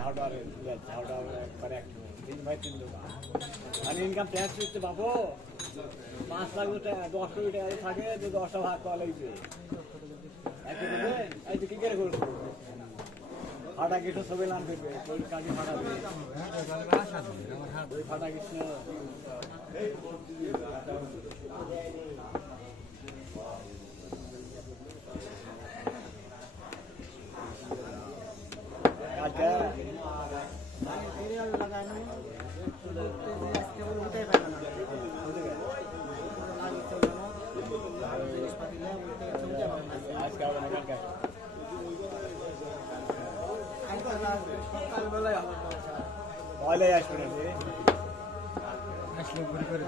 ঝাউটার ঝাউটার একবারে এক তিন ভাই তিন দোকান মানে ইনকাম ট্যাক্স হচ্ছে বাবু 5 লাখ টাকা 10 কোটি টাকা থাকে তো 10টা ভাগ করা লাগবে এই তো কি করে করবো ফাটা কিছু ছবি লান করবে ওই কাজে ফাটাবে ওই ফাটা কৃষ্ণ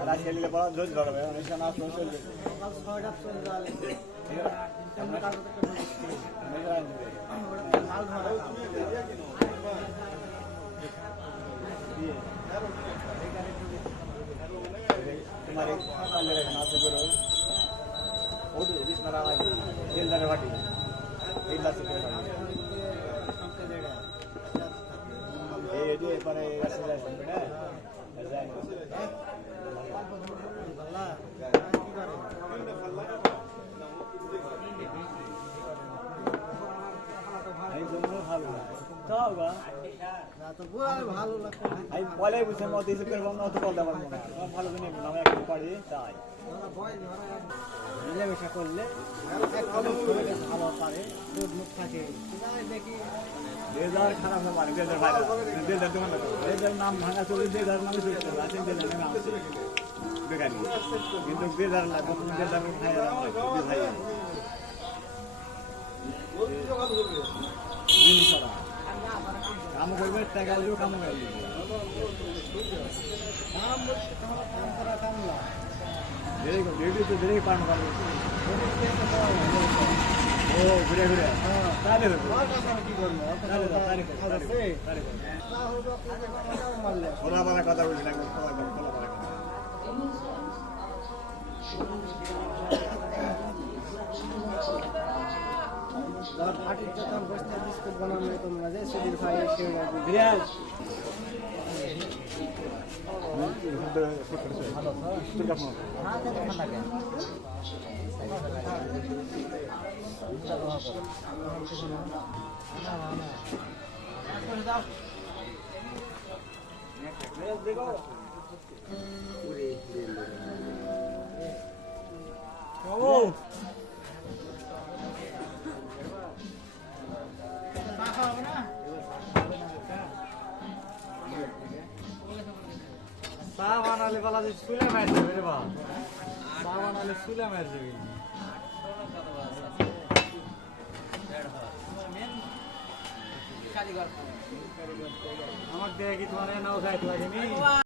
রাজশাহীতে বড় জোর ধরবে অনুষ্ঠান আসলে চলবে তোমার আছে বলো ওটি বিস্মারা লাগে তেলদারে ভাটি এই যে পরে রাস্তায় শুনবে না ভালো বুঝছেন মত হিসেব করে বন্ধ অত বলতে পারবো না ভালো তো নেব না আমি একটু পারি তাই মিলেমিশা করলে ভালো পারে দুধ মুখ থাকে দেখি বেজার খারাপ হতে পারে বেজার ভাই বেজার দোকান বেজার নাম ভাঙা চলে বেজার নামে চলছে আছে বেজার নামে আছে বেকারি কিন্তু বেজার না কত বেজার খায় ভাই জিনিসরা কাম করবে টাকা দিও কাম করবে কাম করা কাম না দেরি তো দেরি পান করবে ও ঘুরে ঘুরে হ্যাঁ তাহলে কি করব তাহলে তারিখ ওরা বড় কথা বলি না ভাটির যখন বসতে বিস্কুট বানানো তোমরা যে সেদিন খাই বিরিয়াল চা বানালে বলা যে চুলে মার যাবে রে বা চা বানালে চুলে মার যাবে আমাকে দেখি তোমার নাও খাইতে লাগেনি